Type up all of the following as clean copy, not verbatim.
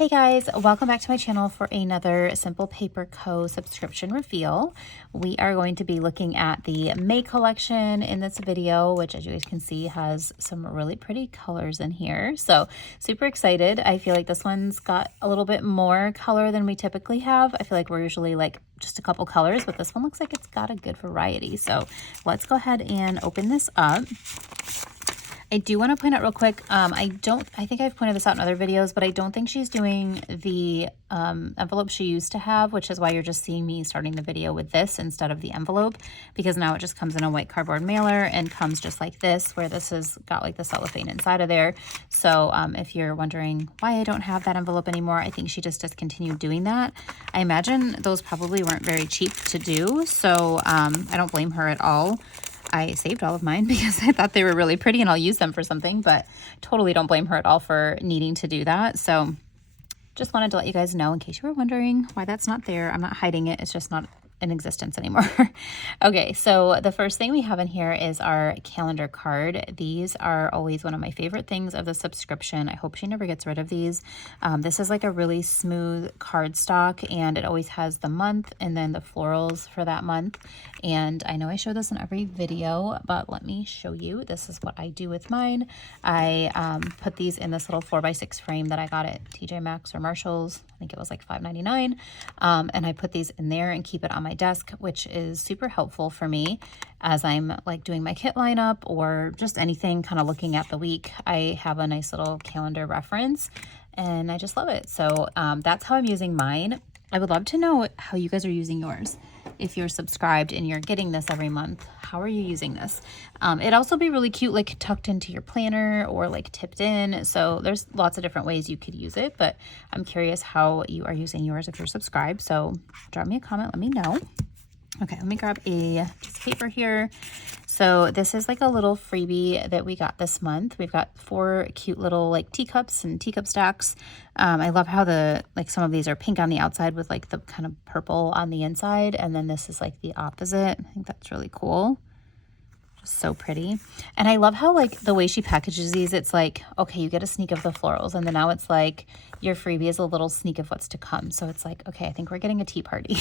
Hey guys, welcome back to my channel for another Simple Paper Co. subscription reveal. We are going to be looking at the May collection in this video, which as you guys can see has some really pretty colors in here. So super excited. I feel like this one's got a little bit more color than we typically have. I feel like we're usually like just a couple colors, but this one looks like it's got a good variety. So let's go ahead and open this up. I do want to point out real quick, I think I've pointed this out in other videos, but I don't think she's doing the envelope she used to have, which is why you're just seeing me starting the video with this instead of the envelope, because now it just comes in a white cardboard mailer and comes just like this, where this has got like the cellophane inside of there. So if you're wondering why I don't have that envelope anymore, I think she just discontinued doing that. I imagine those probably weren't very cheap to do, so I don't blame her at all. I saved all of mine because I thought they were really pretty and I'll use them for something, but totally don't blame her at all for needing to do that. So just wanted to let you guys know in case you were wondering why that's not there. I'm not hiding it. It's just not in existence anymore. Okay, so the first thing we have in here is our calendar card. These are always one of my favorite things of the subscription. I hope she never gets rid of these. This is like a really smooth cardstock, and it always has the month and then the florals for that month. And I know I show this in every video, but let me show you. This is what I do with mine. I put these in this little 4x6 frame that I got at TJ Maxx or Marshall's. I think it was like $5.99. And I put these in there and keep it on my desk, which is super helpful for me as I'm like doing my kit lineup or just anything kind of looking at the week. I have a nice little calendar reference and I just love it. So that's how I'm using mine. I would love to know how you guys are using yours. If you're subscribed and you're getting this every month, how are you using this? It'd also be really cute, like tucked into your planner or like tipped in. So there's lots of different ways you could use it, but I'm curious how you are using yours if you're subscribed. So drop me a comment, let me know. Okay, let me grab a piece of paper here. So this is like a little freebie that we got this month. We've got 4 cute little like teacups and teacup stacks. I love how some of these are pink on the outside with like the kind of purple on the inside. And then this is like the opposite. I think that's really cool. Just so pretty. And I love how like the way she packages these, it's like, okay, you get a sneak of the florals, and then now it's like your freebie is a little sneak of what's to come. So it's like, okay, I think we're getting a tea party.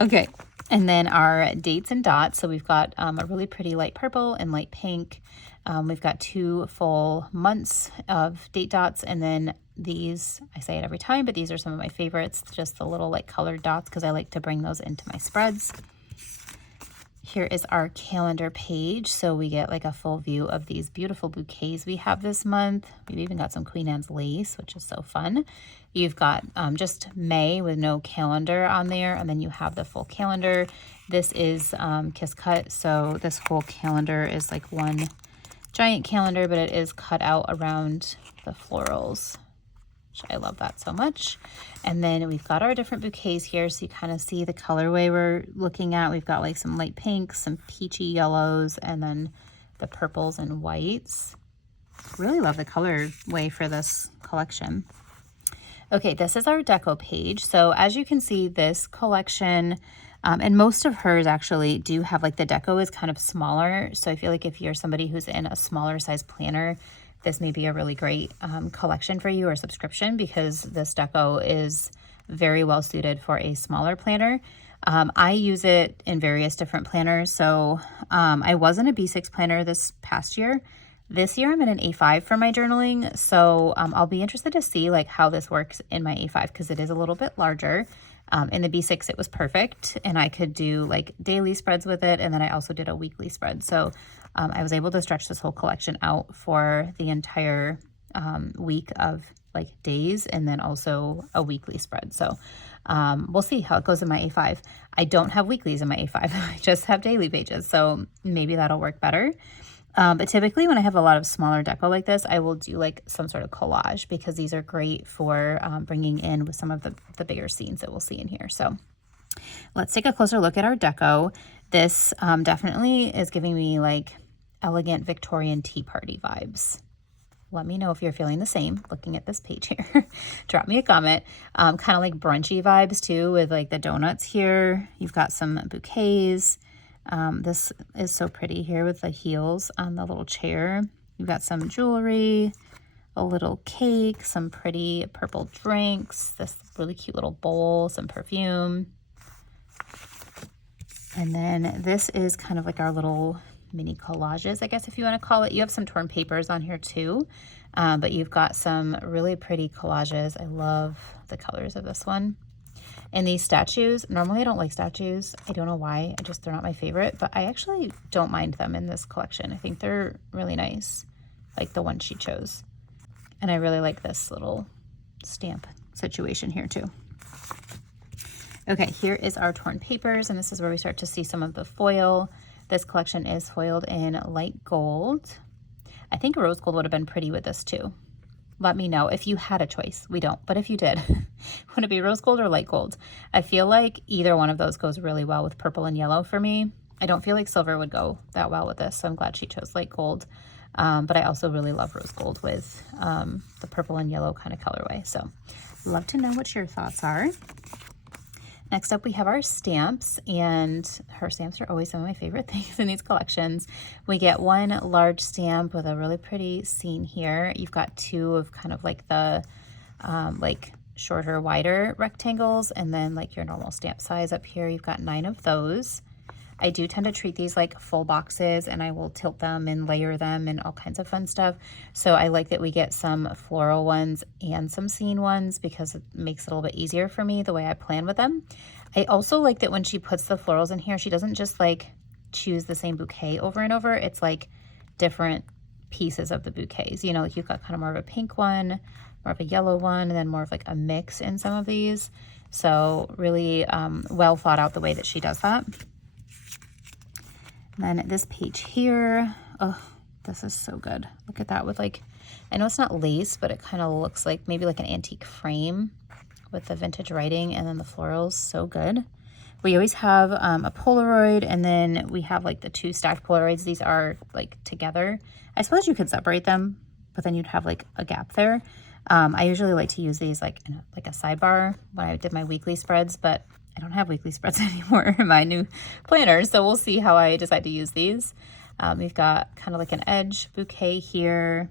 Okay. And then our dates and dots. So we've got a really pretty light purple and light pink. We've got 2 full months of date dots. And then these, I say it every time, but these are some of my favorites. Just the little like colored dots because I like to bring those into my spreads. Here is our calendar page. So we get like a full view of these beautiful bouquets we have this month. We've even got some Queen Anne's lace, which is so fun. You've got just May with no calendar on there, and then you have the full calendar. This is Kiss Cut, so this whole calendar is like one giant calendar, but it is cut out around the florals. I love that so much. And then we've got our different bouquets here, so you kind of see the colorway we're looking at. We've got like some light pinks, some peachy yellows, and then the purples and whites. Really love the colorway for this collection. Okay, this is our deco page. So as you can see, this collection, and most of hers actually do have like the deco is kind of smaller. So I feel like if you're somebody who's in a smaller size planner, this may be a really great collection for you or subscription, because this deco is very well suited for a smaller planner. I use it in various different planners. So I was in a B6 planner this past year. This year I'm in an A5 for my journaling. So I'll be interested to see like how this works in my A5 because it is a little bit larger. In the B6 it was perfect, and I could do like daily spreads with it, and then I also did a weekly spread. So I was able to stretch this whole collection out for the entire week of like days, and then also a weekly spread. So we'll see how it goes in my A5. I don't have weeklies in my A5. I just have daily pages, so maybe that'll work better. But typically when I have a lot of smaller deco like this, I will do like some sort of collage, because these are great for bringing in with some of the bigger scenes that we'll see in here. So let's take a closer look at our deco. This definitely is giving me like elegant Victorian tea party vibes. Let me know if you're feeling the same looking at this page here. Drop me a comment. Kind of like brunchy vibes too, with like the donuts here. You've got some bouquets. This is so pretty here with the heels on the little chair. You've got some jewelry, a little cake, some pretty purple drinks, this really cute little bowl, some perfume. And then this is kind of like our little mini collages, I guess if you want to call it. You have some torn papers on here too, but you've got some really pretty collages. I love the colors of this one. And these statues, normally I don't like statues. I don't know why, they're not my favorite, but I actually don't mind them in this collection. I think they're really nice, like the one she chose. And I really like this little stamp situation here too. Okay, here is our torn papers, and this is where we start to see some of the foil. This collection is foiled in light gold. I think rose gold would have been pretty with this too. Let me know if you had a choice. We don't, but if you did, would it be rose gold or light gold? I feel like either one of those goes really well with purple and yellow for me. I don't feel like silver would go that well with this, so I'm glad she chose light gold. But I also really love rose gold with the purple and yellow kind of colorway. So love to know what your thoughts are. Next up, we have our stamps, and her stamps are always some of my favorite things in these collections. We get one large stamp with a really pretty scene here. You've got two of kind of like the like shorter, wider rectangles, and then like your normal stamp size up here. You've got 9 of those. I do tend to treat these like full boxes, and I will tilt them and layer them and all kinds of fun stuff. So I like that we get some floral ones and some scene ones because it makes it a little bit easier for me the way I plan with them. I also like that when she puts the florals in here, she doesn't just like choose the same bouquet over and over. It's like different pieces of the bouquets. You know, like you've got kind of more of a pink one, more of a yellow one, and then more of like a mix in some of these. So really well thought out the way that she does that. And then this page here, oh, this is so good. Look at that with like, I know it's not lace, but it kind of looks like maybe like an antique frame with the vintage writing and then the florals, so good. We always have a Polaroid, and then we have like the 2 stacked Polaroids. These are like together. I suppose you could separate them, but then you'd have like a gap there. I usually like to use these like in a sidebar when I did my weekly spreads, but I don't have weekly spreads anymore in my new planner, so we'll see how I decide to use these. We've got kind of like an edge bouquet here.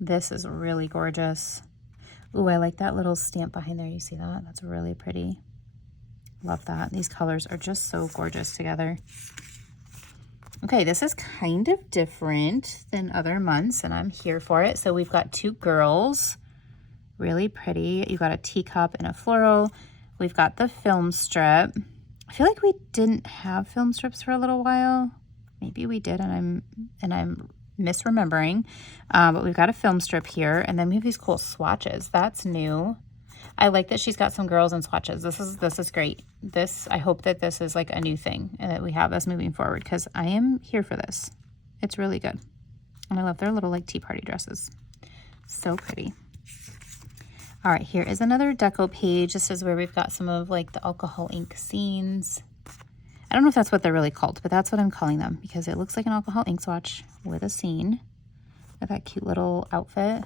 This is really gorgeous. Ooh, I like that little stamp behind there. You see that? That's really pretty. Love that. These colors are just so gorgeous together. Okay, this is kind of different than other months, and I'm here for it. So we've got 2 girls, really pretty. You've got a teacup and a floral. We've got the film strip. I feel like we didn't have film strips for a little while. Maybe we did, and I'm misremembering. But we've got a film strip here, and then we have these cool swatches. That's new. I like that she's got some girls and swatches. This is great. I hope that this is like a new thing and that we have this moving forward, because I am here for this. It's really good. And I love their little like tea party dresses. So pretty. All right, here is another deco page. This is where we've got some of like the alcohol ink scenes. I don't know if that's what they're really called, but that's what I'm calling them because it looks like an alcohol ink swatch with a scene. With that cute little outfit.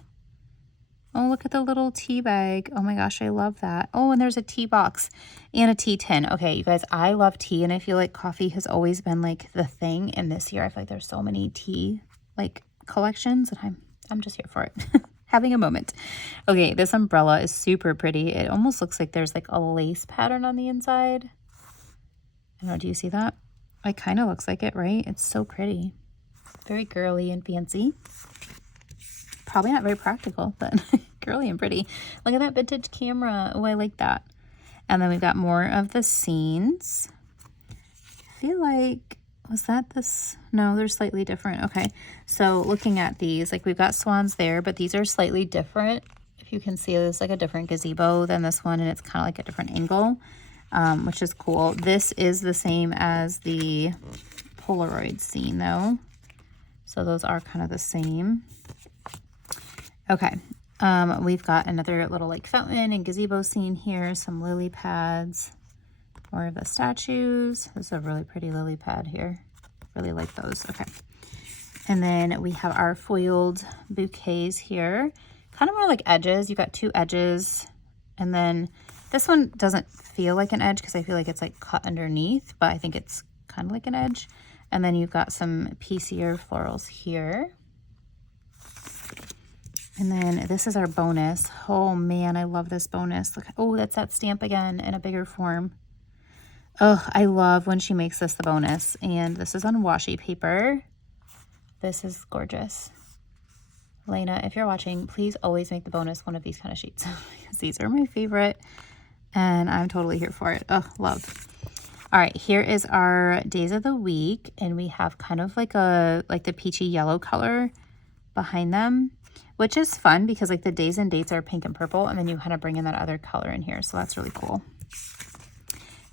Oh, look at the little tea bag. Oh my gosh, I love that. Oh, and there's a tea box and a tea tin. Okay, you guys, I love tea, and I feel like coffee has always been like the thing. And this year, I feel like there's so many tea like collections, and I'm just here for it. Having a moment. Okay, this umbrella is super pretty. It almost looks like there's like a lace pattern on the inside. I don't know, do you see that? It kind of looks like it, right? It's so pretty. Very girly and fancy. Probably not very practical, but girly and pretty. Look at that vintage camera. Oh, I like that. And then we've got more of the scenes. I feel like, was that this? No, they're slightly different. Okay, so looking at these, like we've got swans there, but these are slightly different. If you can see, there's like a different gazebo than this one, and it's kind of like a different angle, which is cool. This is the same as the Polaroid scene though. So those are kind of the same. Okay, we've got another little like fountain and gazebo scene here, some lily pads, more of the statues. This is a really pretty lily pad here. Really like those. Okay. And then we have our foiled bouquets here. Kind of more like edges. You've got 2 edges. And then this one doesn't feel like an edge because I feel like it's like cut underneath, but I think it's kind of like an edge. And then you've got some piecier florals here. And then this is our bonus. Oh man, I love this bonus. Look, oh, that's that stamp again in a bigger form. Oh, I love when she makes this the bonus. And this is on washi paper. This is gorgeous. Elena, if you're watching, please always make the bonus one of these kind of sheets because these are my favorite and I'm totally here for it. Oh, love. All right, here is our days of the week, and we have kind of like the peachy yellow color behind them, which is fun because like the days and dates are pink and purple, and then you kind of bring in that other color in here, so that's really cool.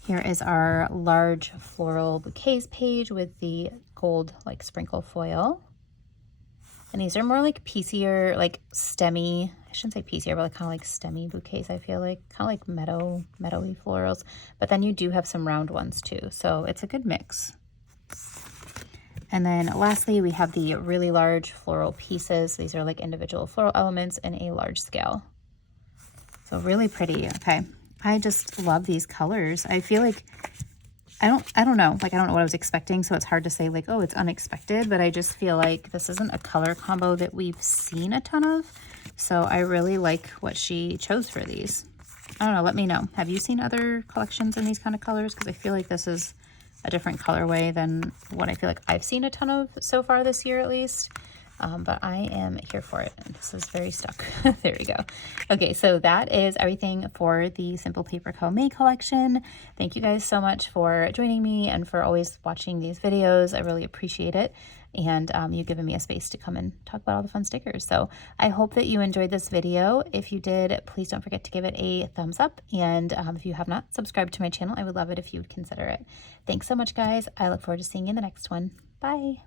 Here is our large floral bouquets page with the gold like sprinkle foil. And these are more like piecier, like stemmy, I shouldn't say piecier, but like kind of like stemmy bouquets, I feel like. Kind of like meadowy florals. But then you do have some round ones too, so it's a good mix. And then lastly, we have the really large floral pieces. These are like individual floral elements in a large scale. So really pretty. Okay, I just love these colors. I feel like I don't know, like I don't know what I was expecting, so it's hard to say like, oh, it's unexpected, but I just feel like this isn't a color combo that we've seen a ton of, so I really like what she chose for these. I don't know, let me know. Have you seen other collections in these kind of colors? Because I feel like this is a different colorway than what I feel like I've seen a ton of so far this year at least. But I am here for it. This is very stuck. There we go. Okay, so that is everything for the Simple Paper Co. May collection. Thank you guys so much for joining me and for always watching these videos. I really appreciate it. And you've given me a space to come and talk about all the fun stickers. So I hope that you enjoyed this video. If you did, please don't forget to give it a thumbs up. And if you have not subscribed to my channel, I would love it if you would consider it. Thanks so much, guys. I look forward to seeing you in the next one. Bye.